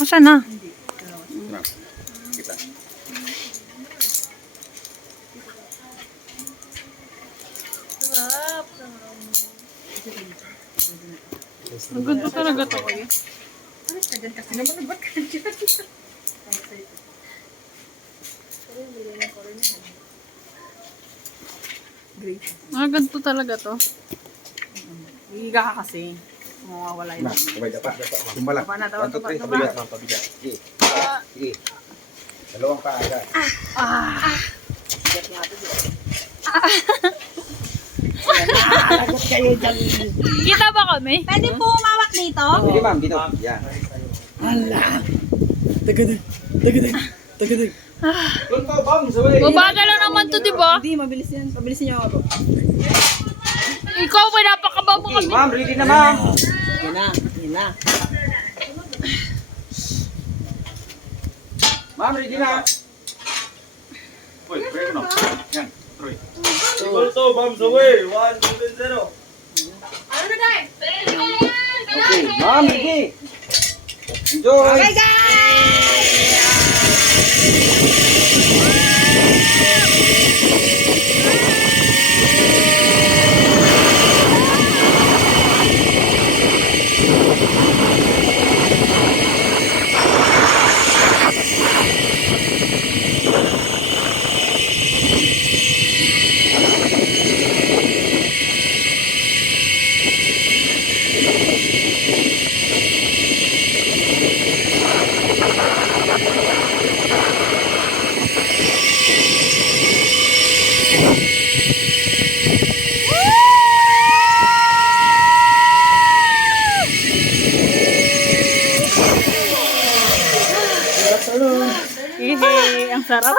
Asa na? Na. Kita. Ang ganda talaga to kuya. Ang ganito talaga to. Higa ka kasi. Mawawala Na, yun. sabay dapa. Tumba lang. Taba na, taba, 1, 2, 3, taba, pabigat, ma'am, pabigat. Sige. Sige. Dalawang paa agad. Lagot kayo dyan. Kita ba kami? Pwede po umawak dito? Sige ma'am, dito. Yan. Tagadag. Doon po, bang, sabay. Mabagal lang naman to, di ba? Hindi, mabilis yan. Pabilisin niyo ako. Ikaw ba napakababa Okay, kami? ma'am, ready na ma'am. Yan na, yan na. Ma'am, ready na. Uy, break no. Yan, Troy. Equal to, bombs away. 1, 2, 0. Okay, ma'am, ready. Enjoy. Okay guys! Hehe, ang sarap.